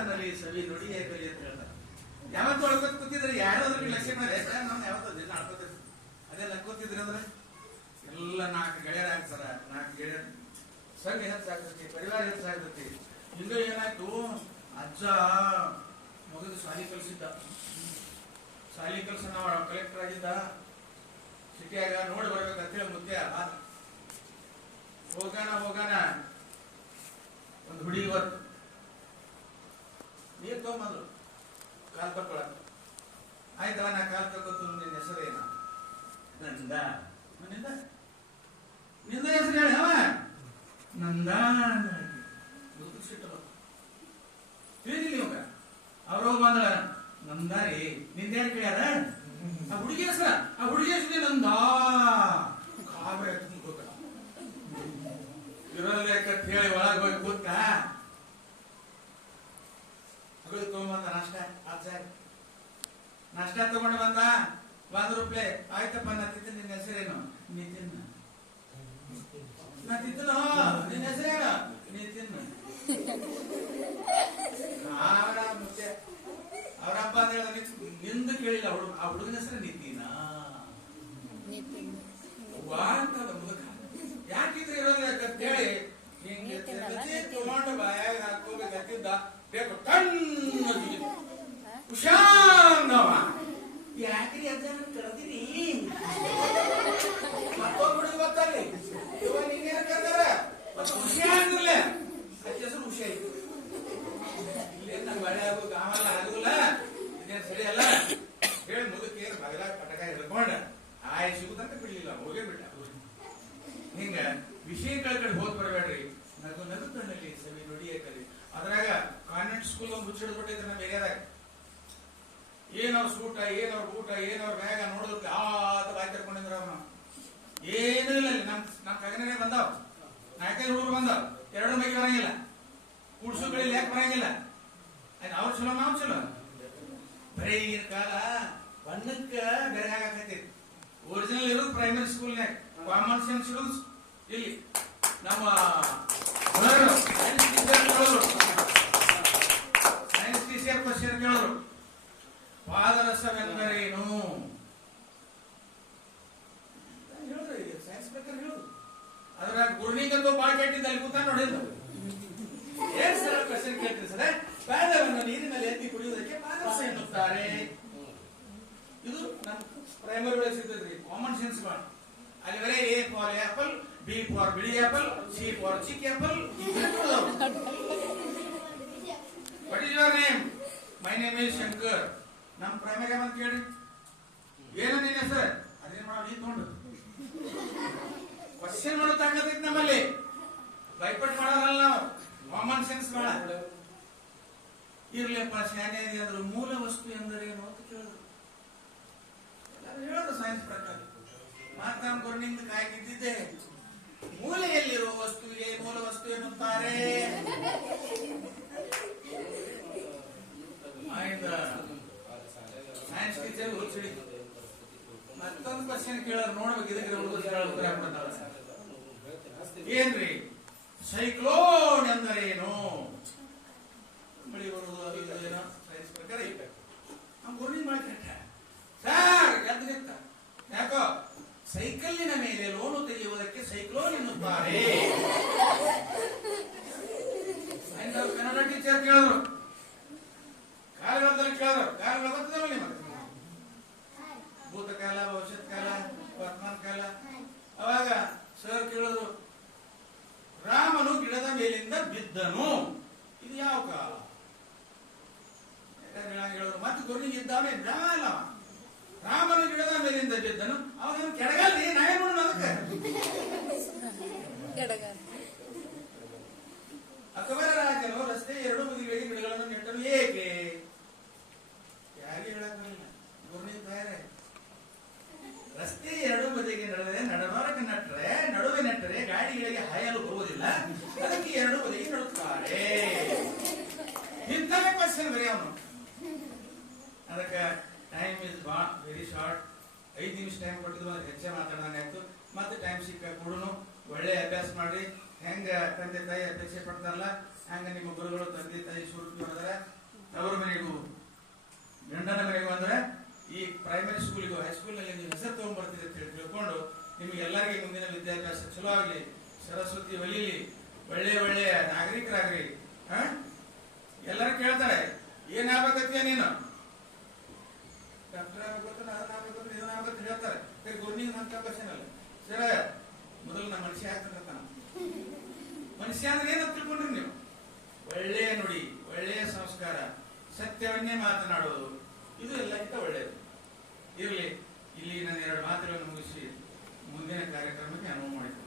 ನನ್ನಲ್ಲಿ ಸವಿ ನೋಡಿ ಕಲಿ ಅಂತ ಹೇಳ್ತಾರೆ. ಯಾವತ್ತು ಒಳ್ಕೊತ್ ಕೂತಿದ್ರೆ ಯಾರಾದ್ರೂ ಲಕ್ಷ್ಯ ಮಾಡಿ. ನಾನು ಯಾವತ್ತೋ ದಿನ ಆಡ್ಕೋತೀವಿ ಅದೇ ಕೂತಿದ್ರೆ ಅಂದ್ರೆ? ಎಲ್ಲ ನಾಲ್ಕು ಗೆಳೆಯರ ಆಗ್ತಾರ ನಾಲ್ಕು ಗೆಳೆಯರ. ಸಂಘ ಹೆಚ್ಚಾಗ್ತೈತಿ ಪರಿವಾರ ಹೆಚ್ಚಾಗ್ತೈತಿ ಹಿಂದೆ ಏನಾಯ್ತು? ಅಜ್ಜ ಮಗದ ಶಾಲಿ ಕಲಿಸಿದ್ದ ಶಾಲಿ ಕಲ್ಸ ನಾವು ಕಲೆಕ್ಟರ್ ಆಗಿದ್ದ. ಸಿಟಿಯಾಗ ನೋಡಿ ಬರ್ಬೇಕಂತೇಳಿ ಮುದ್ದೆ ಹೋಗಾನ ಹೋಗಾನ ಒಂದು ಹುಡುಗಿ ಇವತ್ತು ತಗೊಂಬಂದ್ರು. ಕಾಲ್ ತಕೊಳಕ್ ಆಯ್ತಲ್ಲ ನಾ ಕಾಲ್ ತಗೋತು ನಿನ್ನ ಹೆಸರೇನ ನಂದ. ನಿಂದ ನಿಂದ ಹೆಸರು ಹೇಳಿ ಅವ ನಂದ ತಿಳಿದಿಲ್ಲ ಇವಾಗ? ನಂದಾರಿ ಬಂದ್ರ ನಂದ ರೀ. ನಿಂದೇನ್ ಕೇಳ್ಯಾರ? ಆ ಹುಡುಗಿ ಹೆಸರ? ಆ ಹುಡುಗಿ ಹೆಸರು ನಂದ? ತುಂಬ್ಕೋತ ಕೇಳಿ ಕತ್ ಹೇಳಿ ಒಳಗೆ ಹೋಗಿ ಕೂತ ಮಗಳು ತಗೊಂಬಂದ ನಾಷ್ಟ? ಆಚಾರ್ಯ ನಾಷ್ಟ ತಗೊಂಡು ಬಂದ? ಒಂದ್ ರೂಪಾಯಿ ಆಯ್ತಪ್ಪ, ನಾ ತಿಂತೀನಿ. ನಿನ್ನ ಹೆಸರೇನು? ನಿತಿನ್. ನಾ ತಿಂತನೋ? ನಿನ್ನ ಹೆಸರೇನು? ನಿತಿನ್. ಅವರ ಮುಚ್ಚೆ ಅವ್ರ ಹಬ್ಬ ಅಂತ ಹೇಳಿದ ನಿಂದು ಕೇಳಿಲ್ಲ ಹುಡುಗ ಆ ಹುಡುಗನ ಹೆಸರು ನಿತಿನ. ಅವ್ರ ಸೂಟ ಏನ್ ಅವ್ರ ಊಟ, ಏನೋ ಅವ್ರ ಬ್ಯಾಗ ನೋಡೋದಕ್ಕೆ ಆತ ಬಾಯ್ ತರ್ಕೊಂಡಿದ್ರ ಅವನು ಏನೂ ಇಲ್ಲ ನಮ್ ನಮ್ ಕಗನೇ ಬಂದವ್ ನಾಲ್ಕೈದು ಹುಡುಗರು ಬಂದವ್ ಎರಡು ಮೈಗೆ ಬರಂಗಿಲ್ಲ. ಇಲ್ಲಿ ಯಾಕೆ ಬರಂಗಿಲ್ಲ? ಆಯ್ತು, ಅವ್ರು ಚಲೋ, ನಾವು ಚಲೋ. ಬರೀ ಈಗಿನ ಕಾಲ ಬಣ್ಣಕ್ಕ ಬೇರೆ ಆಗಾಕೈತಿ ಒರಿಜಿನಲ್ ಇರೋದು ಪ್ರೈಮರಿ ಸ್ಕೂಲ್ನಾಗ ಕಾಮನ್ ಸೆನ್ಸ್ ಇರೋದು ಇಲ್ಲಿ. ನಮ್ಮ ಸೈನ್ಸ್ ಟೀಚರ್ ಕೇಳೋರು ಸೈನ್ಸ್ ಟೀಚರ್ ಕ್ವಶನ್ ಕೇಳೋರು ಪಾದರಸವೆಂದರೇನು ಹೇಳ್ರಿ ಸೈನ್ಸ್ ಪ್ರಕಾರ ಹೇಳೋದು. ಅದ್ರಾಗ ಗುರುನಿಗಂತೂ ಬಾಳ ಕೆಟ್ಟಿದ್ದ ಅಲ್ಲಿ ಕೂತ ನೋಡಿಲ್ಲ ಏನ್ ಸರ ಕ್ವಶನ್ ಕೇಳ್ತೀರಿ ಸರ್ ಪಾದವನ್ನು ನೀರಿನಲ್ಲಿ ಎತ್ತಿ ಕುಡಿಯುವುದಕ್ಕೆ ಪಾದರಸ ಎನ್ನುತ್ತಾರೆ ಇದು ನಮ್ಮ ಪ್ರೈಮರಿ ಬೆಳೆಸಿದ್ರಿ ಕಾಮನ್ ಸೆನ್ಸ್ಗಳು ಅಲ್ಲಿ ಬರೀ A for apple B for ಬಿಳಿ apple C for check apple what is your name my name is Shankar ನಮ್ಮ ಪ್ರೈಮರಿ ಅಂತ ಕೇಳಿ. ಏನು ನಿನ್ನ ಹೆಸರು ಅದೇನ್ ಮಾಡೋ ನೀ ತಗೊಂಡು. ಕ್ವಶನ್ ಮಾಡೋ ತಾಕತ್ತೈತಿ ನಮ್ಮಲ್ಲಿ. ಭಯಪಟ್ಟು ಮಾಡೋರಲ್ಲ ನಾವು. ಕಾಮನ್ ಸೆನ್ಸ್ ಮಾಡ. ಇರ್ಲಿಪ್ಪ ಶಾನೆ ಅದ್ರ ಮೂಲ ವಸ್ತು ಎಂದರೇನು ಅಂತ ಕೇಳಿದ್ರು. ಕ್ವಶನ್ ಕೇಳೋರು ನೋಡ್ಬೇಕು ಏನ್ರಿ? ಸೈಕ್ಲೋನ್ ಎಂದರೇನು? ಸರ್ ಯಾಕೋ? ಮೇಲೆ ಲೋನು ತೆಗೆಯುವುದಕ್ಕೆ ಸೈಕ್ಲೋನ್ ಎನ್ನುತ್ತಾರೆ. ಕನ್ನಡ ಟೀಚರ್ ಕೇಳಿದ್ರು ಕಾಲಗಳಲ್ಲಿ ಕೇಳಿದ್ರು ನಿಮಗೆ ಭೂತಕಾಲ ಭವಿಷ್ಯತ್ ಕಾಲ ವರ್ತಮಾನ ಕಾಲ ಅವಾಗ ಸರ್ ಕೇಳಿದ್ರು ರಾಮನು ಗಿಡದ ಬಿದ್ದನು ಇದು ಯಾವ ಕಾಲ? ಹೇಳಿದ್ರು ಮತ್ತೆ ಇದ್ದಾನೆ ಅಲ್ಲ ರಾಮನ ಗಿಡದ ಮೇಲಿಂದ ಬಿದ್ದನು. ಅವನು ಕೆಳಗಲ್ರಿ ನಾಯ ನೋಡೋಣ ಅದಕ್ಕೆ. ಅಕಬರ ರಾಜನು ರಸ್ತೆ ಎರಡು ಬದಿಗಳಿಗೆ ಗಿಡಗಳನ್ನು ನೆಟ್ಟನು. ಏಕೆ? ಯಾರಿಗೆ ಹೇಳಕ್ ಬರಲಿಲ್ಲ ಗುರುನಿಗೆ ರಸ್ತೆ ಎರಡು ಬದಿಗೆ ನಡೆದರೆ ನಡಬಾರಕ್ಕೆ ನಟ್ಟರೆ ನಡುವೆ ನೆಟ್ಟರೆ ಗಾಡಿಗಳಿಗೆ ಹಾಯಲು ಬರುವುದಿಲ್ಲ ಅದಕ್ಕೆ ಎರಡು ಬದಿಗೆ ನಡುತ್ತಾರೆ ಇಂಥವೇ ಕ್ವಶನ್ ಬರೀ ಅವನು ಅದಕ್ಕೆ time is but very short ಐದು ನಿಮಿಷ ಟೈಮ್ ಕೊಟ್ಟಿದ್ದು ಅದಕ್ಕೆ ಹೆಚ್ಚೆ ಮಾತಾಡೋಣ ಆಯಿತು. ಮತ್ತೆ ಟೈಮ್ ಸಿಕ್ಕ ಕೂಡ ಒಳ್ಳೆ ಅಭ್ಯಾಸ ಮಾಡಿ ಹೆಂಗೆ ತಂದೆ ತಾಯಿ ಅಪೇಕ್ಷೆ ಪಡ್ತಾರಲ್ಲ, ಹಂಗೆ ನಿಮ್ಮ ಗುರುಗಳು ತಂದೆ ತಾಯಿ ಶೂಟ್ ಮಾಡಿದ್ರೆ. ಅವ್ರ ಮನೆಗೂ, ಗಂಡನ ಮನೆಗೂ ಅಂದ್ರೆ ಈ ಪ್ರೈಮರಿ ಸ್ಕೂಲಿಗೂ ಹೈಸ್ಕೂಲ್ನಲ್ಲಿ ನೀವು ಹೆಸರು ತೊಗೊಂಡ್ಬರ್ತೀರಿ ಅಂತ ಹೇಳಿ ತಿಳ್ಕೊಂಡು ನಿಮಗೆಲ್ಲರಿಗೆ ಮುಂದಿನ ವಿದ್ಯಾಭ್ಯಾಸ ಚಲೋ ಆಗಲಿ, ಸರಸ್ವತಿ ಒಲಿಲಿ ಒಳ್ಳೆಯ ಒಳ್ಳೆಯ ನಾಗರಿಕರಾಗ್ರಿ, ಹಾಂ? ಎಲ್ಲರೂ ಕೇಳ್ತಾರೆ ಏನಾಗಬೇಕತ್ತೀಯ ನೀನು? ಡಾಕ್ಟರ್ ಅದನ್ನ ಆಗ್ಬೇಕು ಇದನ್ನ ಆಗ್ಬೇಕು ಅಂತ ಹೇಳ್ತಾರೆ ಏ, ಗುರುನಿಗೆ ನನ್ ಅಲ್ಲ ಸರ ಮೊದಲು ನಾ ಮನುಷ್ಯ ಆಗ್ತಾನ ಮನುಷ್ಯ ಅಂದ್ರೆ ಏನಂತ ತಿಳ್ಕೊಂಡ್ರಿ ನೀವು? ಒಳ್ಳೆಯ ನುಡಿ ಒಳ್ಳೆಯ ಸಂಸ್ಕಾರ ಸತ್ಯವನ್ನೇ ಮಾತನಾಡೋದು ಇದು ಎಲ್ಲಕ್ಕಿಂತ ಒಳ್ಳೆಯದು ಇರಲಿ ಇಲ್ಲಿ ನಾನು ಎರಡು ಮಾತುಗಳನ್ನು ಮುಗಿಸಿ ಮುಂದಿನ ಕಾರ್ಯಕ್ರಮಕ್ಕೆ ಅನುವು ಮಾಡಿದ್ದೇನೆ